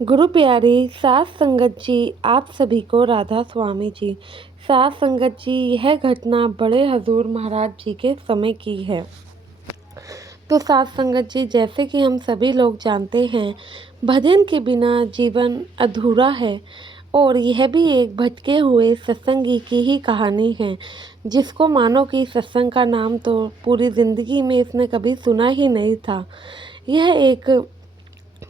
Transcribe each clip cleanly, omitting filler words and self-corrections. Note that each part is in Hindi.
गुरु प्यारी सात संगत जी, आप सभी को राधा स्वामी जी। सात संगत जी, यह घटना बड़े हजूर महाराज जी के समय की है। तो सात संगत जी, जैसे कि हम सभी लोग जानते हैं, भजन के बिना जीवन अधूरा है। और यह भी एक भटके हुए सत्संगी की ही कहानी है, जिसको मानो कि सत्संग का नाम तो पूरी ज़िंदगी में इसने कभी सुना ही नहीं था। यह एक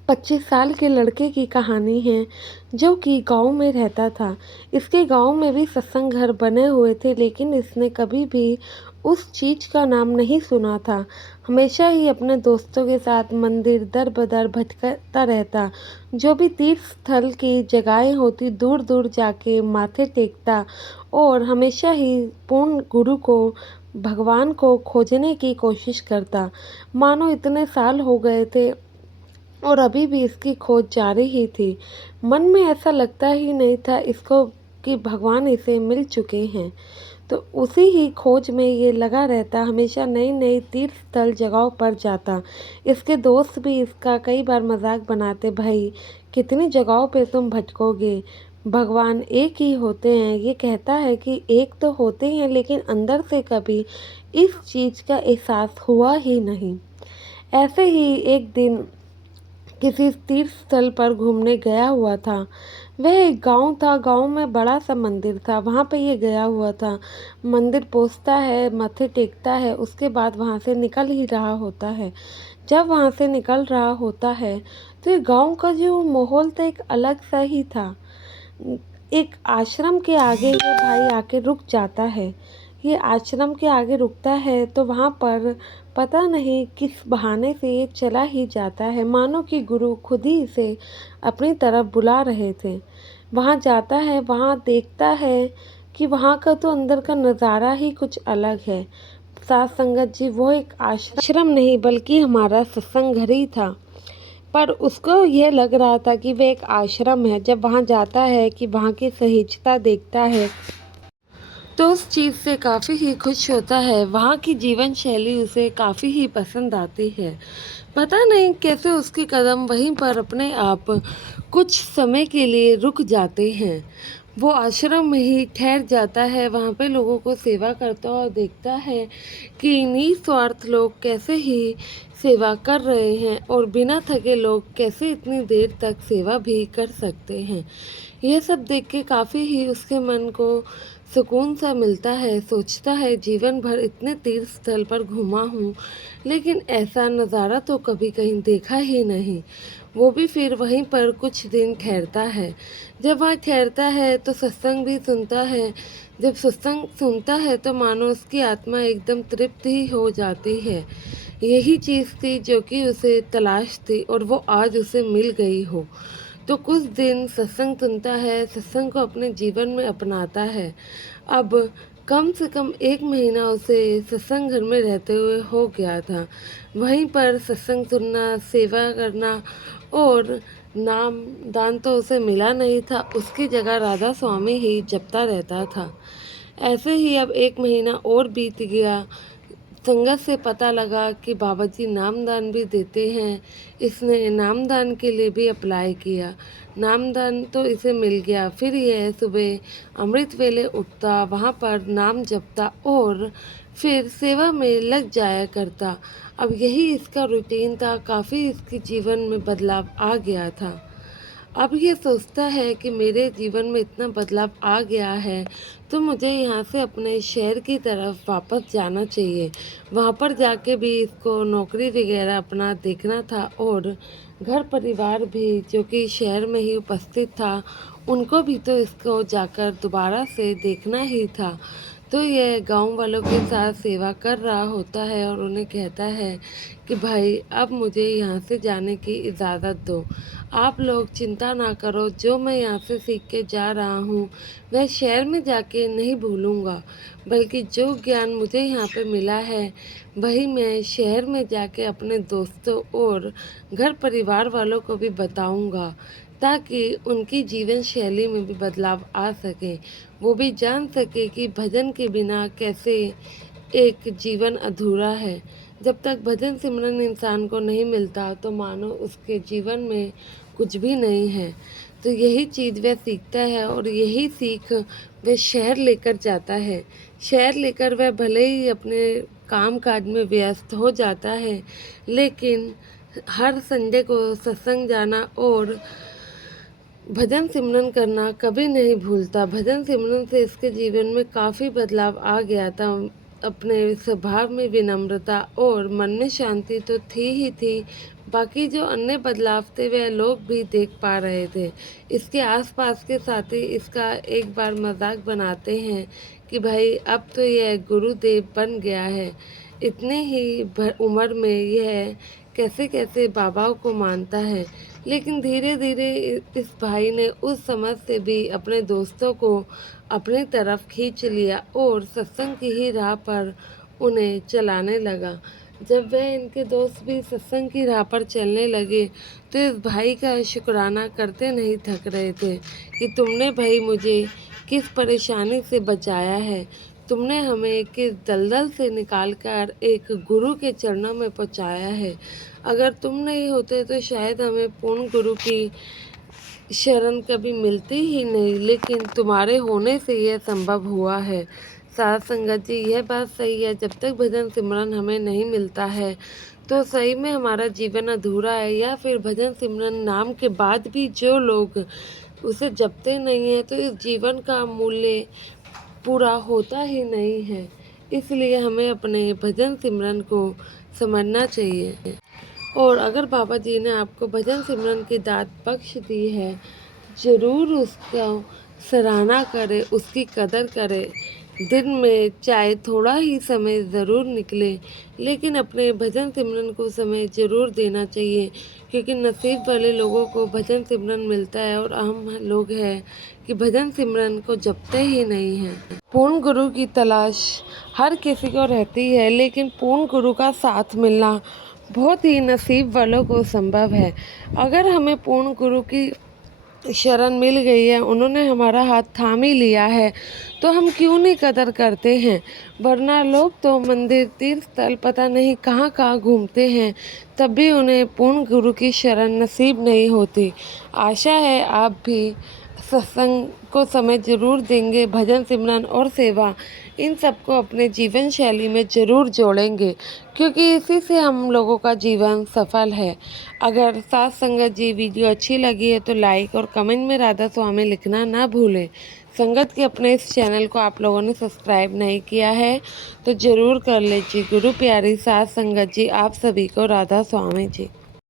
25 साल के लड़के की कहानी है, जो कि गांव में रहता था। इसके गांव में भी सत्संग घर बने हुए थे, लेकिन इसने कभी भी उस चीज़ का नाम नहीं सुना था। हमेशा ही अपने दोस्तों के साथ मंदिर दर बदर भटकता रहता। जो भी तीर्थ स्थल की जगहें होती, दूर दूर जाके माथे टेकता और हमेशा ही पूर्ण गुरु को, भगवान को खोजने की कोशिश करता। मानो इतने साल हो गए थे और अभी भी इसकी खोज जारी ही थी। मन में ऐसा लगता ही नहीं था इसको कि भगवान इसे मिल चुके हैं। तो उसी ही खोज में ये लगा रहता, हमेशा नई नई तीर्थ स्थल जगहों पर जाता। इसके दोस्त भी इसका कई बार मजाक बनाते, भाई कितनी जगहों पे तुम भटकोगे, भगवान एक ही होते हैं। ये कहता है कि एक तो होते हैं, लेकिन अंदर से कभी इस चीज़ का एहसास हुआ ही नहीं। ऐसे ही एक दिन किसी तीर्थ स्थल पर घूमने गया हुआ था। वह एक गांव था, गांव में बड़ा सा मंदिर था, वहां पे ये गया हुआ था। मंदिर पहुंचता है, माथे टेकता है, उसके बाद वहां से निकल ही रहा होता है। जब वहां से निकल रहा होता है तो ये गांव का जो माहौल था एक अलग सा ही था। एक आश्रम के आगे ये भाई आके रुक जाता है। ये आश्रम के आगे रुकता है तो वहाँ पर पता नहीं किस बहाने से ये चला ही जाता है, मानो कि गुरु खुद ही इसे अपनी तरफ बुला रहे थे। वहाँ जाता है, वहाँ देखता है कि वहाँ का तो अंदर का नज़ारा ही कुछ अलग है। साथ संगत जी, वो एक आश्रम नहीं बल्कि हमारा सत्संग घर ही था। पर उसको यह लग रहा था कि वह एक आश्रम है। जब वहाँ जाता है कि वहाँ की सहीजता देखता है तो उस चीज़ से काफ़ी ही खुश होता है। वहाँ की जीवन शैली उसे काफ़ी ही पसंद आती है। पता नहीं कैसे उसके कदम वहीं पर अपने आप कुछ समय के लिए रुक जाते हैं। वो आश्रम में ही ठहर जाता है, वहाँ पे लोगों को सेवा करता और देखता है कि निस्वार्थ लोग कैसे ही सेवा कर रहे हैं और बिना थके लोग कैसे इतनी देर तक सेवा भी कर सकते हैं। यह सब देख के काफ़ी ही उसके मन को सुकून सा मिलता है। सोचता है जीवन भर इतने तीर्थ स्थल पर घूमा हूँ, लेकिन ऐसा नज़ारा तो कभी कहीं देखा ही नहीं। वो भी फिर वहीं पर कुछ दिन ठहरता है। जब वहाँ ठहरता है तो सत्संग भी सुनता है। जब सत्संग सुनता है तो मानो उसकी आत्मा एकदम तृप्त ही हो जाती है। यही चीज़ थी जो कि उसे तलाश थी और वो आज उसे मिल गई हो। तो कुछ दिन सत्संग सुनता है, सत्संग को अपने जीवन में अपनाता है। अब कम से कम 1 महीना उसे सत्संग घर में रहते हुए हो गया था। वहीं पर सत्संग सुनना, सेवा करना और नाम दान तो उसे मिला नहीं था। उसकी जगह राधा स्वामी ही जपता रहता था। ऐसे ही अब 1 महीना और बीत गया। संगत से पता लगा कि बाबा जी नामदान भी देते हैं। इसने नामदान के लिए भी अप्लाई किया। नामदान तो इसे मिल गया। फिर यह सुबह अमृत वेले उठता, वहाँ पर नाम जपता और फिर सेवा में लग जाया करता। अब यही इसका रूटीन था। काफ़ी इसके जीवन में बदलाव आ गया था। अब ये सोचता है कि मेरे जीवन में इतना बदलाव आ गया है, तो मुझे यहाँ से अपने शहर की तरफ वापस जाना चाहिए। वहाँ पर जाके भी इसको नौकरी वगैरह अपना देखना था और घर परिवार भी जो कि शहर में ही उपस्थित था, उनको भी तो इसको जाकर दोबारा से देखना ही था। तो यह गांव वालों के साथ सेवा कर रहा होता है और उन्हें कहता है कि भाई अब मुझे यहाँ से जाने की इजाज़त दो। आप लोग चिंता ना करो, जो मैं यहाँ से सीख के जा रहा हूँ वह शहर में जाके नहीं भूलूँगा, बल्कि जो ज्ञान मुझे यहाँ पे मिला है वही मैं शहर में जाके अपने दोस्तों और घर परिवार वालों को भी बताऊँगा, ताकि उनकी जीवन शैली में भी बदलाव आ सके। वो भी जान सके कि भजन के बिना कैसे एक जीवन अधूरा है। जब तक भजन सिमरन इंसान को नहीं मिलता तो मानो उसके जीवन में कुछ भी नहीं है। तो यही चीज़ वह सीखता है और यही सीख वह शहर लेकर जाता है। शहर लेकर वह भले ही अपने काम काज में व्यस्त हो जाता है, लेकिन हर संडे को सत्संग जाना और भजन सिमरन करना कभी नहीं भूलता। भजन सिमरन से इसके जीवन में काफ़ी बदलाव आ गया था। अपने स्वभाव में विनम्रता और मन में शांति तो थी ही थी, बाकी जो अन्य बदलाव थे वह लोग भी देख पा रहे थे। इसके आसपास के साथी इसका एक बार मजाक बनाते हैं कि भाई अब तो यह गुरुदेव बन गया है, इतने ही उम्र में यह कैसे कैसे बाबाओं को मानता है। लेकिन धीरे धीरे इस भाई ने उस समझ से भी अपने दोस्तों को अपनी तरफ खींच लिया और सत्संग की ही राह पर उन्हें चलाने लगा। जब वह इनके दोस्त भी सत्संग की राह पर चलने लगे तो इस भाई का शुक्राना करते नहीं थक रहे थे कि तुमने भाई मुझे किस परेशानी से बचाया है, तुमने हमें किस दलदल से निकालकर एक गुरु के चरणों में पहुंचाया है। अगर तुम नहीं होते तो शायद हमें पूर्ण गुरु की शरण कभी मिलती ही नहीं, लेकिन तुम्हारे होने से यह संभव हुआ है। साथ संगत जी, यह बात सही है, जब तक भजन सिमरन हमें नहीं मिलता है तो सही में हमारा जीवन अधूरा है। या फिर भजन सिमरन नाम के बाद भी जो लोग उसे जपते नहीं हैं तो इस जीवन का मूल्य पूरा होता ही नहीं है। इसलिए हमें अपने भजन सिमरन को समझना चाहिए। और अगर बाबा जी ने आपको भजन सिमरन की दात बख्श दी है, ज़रूर उसका सराहना करें, उसकी कदर करें। दिन में चाहे थोड़ा ही समय ज़रूर निकले, लेकिन अपने भजन सिमरन को समय ज़रूर देना चाहिए, क्योंकि नसीब वाले लोगों को भजन सिमरन मिलता है और हम लोग हैं कि भजन सिमरन को जपते ही नहीं हैं। पूर्ण गुरु की तलाश हर किसी को रहती है, लेकिन पूर्ण गुरु का साथ मिलना बहुत ही नसीब वालों को संभव है। अगर हमें पूर्ण गुरु की शरण मिल गई है, उन्होंने हमारा हाथ थाम ही लिया है, तो हम क्यों नहीं कदर करते हैं। वरना लोग तो मंदिर तीर्थ स्थल पता नहीं कहाँ कहाँ घूमते हैं, तब भी उन्हें पूर्ण गुरु की शरण नसीब नहीं होती। आशा है आप भी सत्संग को समय ज़रूर देंगे, भजन सिमरन और सेवा इन सबको अपने जीवन शैली में ज़रूर जोड़ेंगे, क्योंकि इसी से हम लोगों का जीवन सफल है। अगर साथ संगत जी वीडियो अच्छी लगी है तो लाइक और कमेंट में राधा स्वामी लिखना ना भूलें। संगत के अपने इस चैनल को आप लोगों ने सब्सक्राइब नहीं किया है तो ज़रूर कर लीजिए। गुरु प्यारी साथ संगत जी, आप सभी को राधा स्वामी जी।